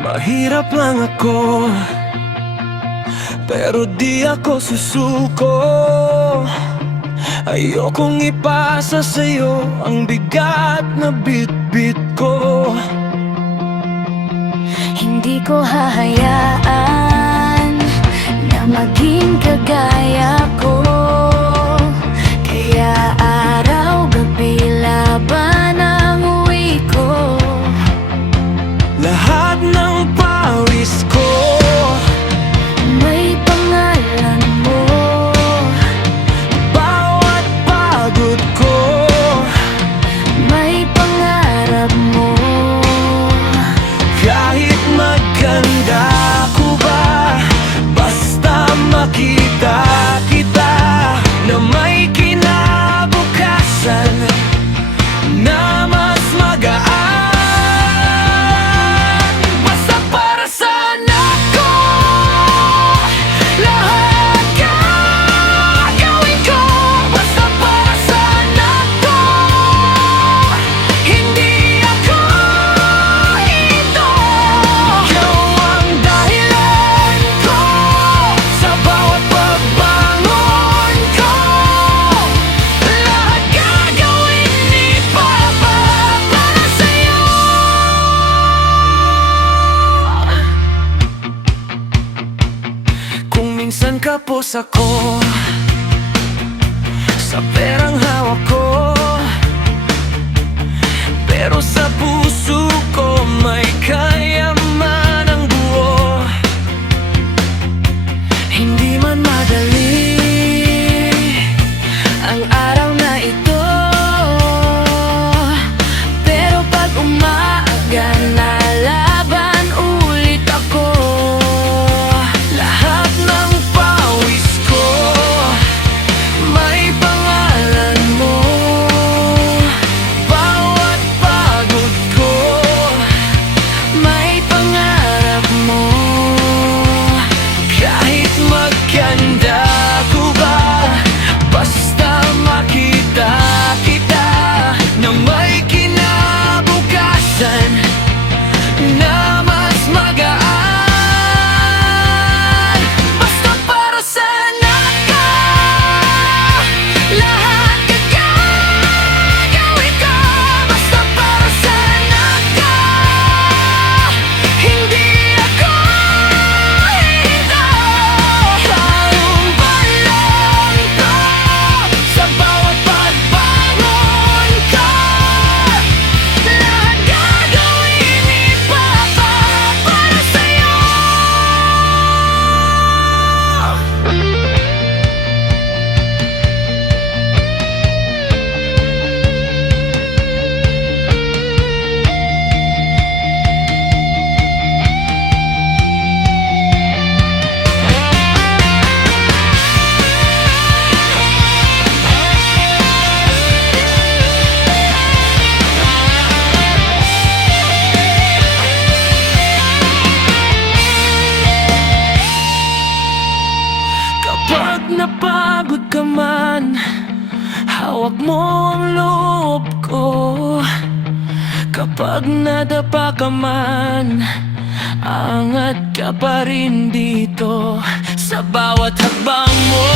Mahirap lang ako, pero di ako susuko. Ayokong ipasa sa'yo ang bigat na bit-bit ko. Hindi ko hahayaan na maging kagaya ko. Kaya araw-gabi laban ang uwi ko. Lahat ng pawis ko May pangalan mo. bawat pagod ko. May pangarap mo. Kahit maganda ko ba, basta makita kita na may kinabukasan na mas magaan. Basta para sa anak ko, lahat gagawin ko. Basta para sa anak ko, hindi ako ito. Ikaw ang dahilan ko sa bawat pagbangon ko. Lahat gagawin ni Papa para sa'yo. Kung minsan kapos ako sa perang hawak ko, pero sa puso ko may kayamanang buo. Hindi man madali ang araw na ito, pero pag umaga nalaban ulit ako. Lahat ng pawis ko may pangalan mo. Bawat pagod ko may pangarap mo. Kahit maganda ko ba, basta makita kita na may kinabukasan na mas magaan. Basta para sa anak ko, lahat gagawin ko. Basta para sa anak ko, hindi ako ito. Talumpalong ko sa bawat pagbangon ko. Lahat gagawin ni Papa para sa'yo. Kapag napagod ka man, hawak mo ang loob ko. Kapag nadapa ka man, angat ka pa rin dito sa bawat hakbang mo.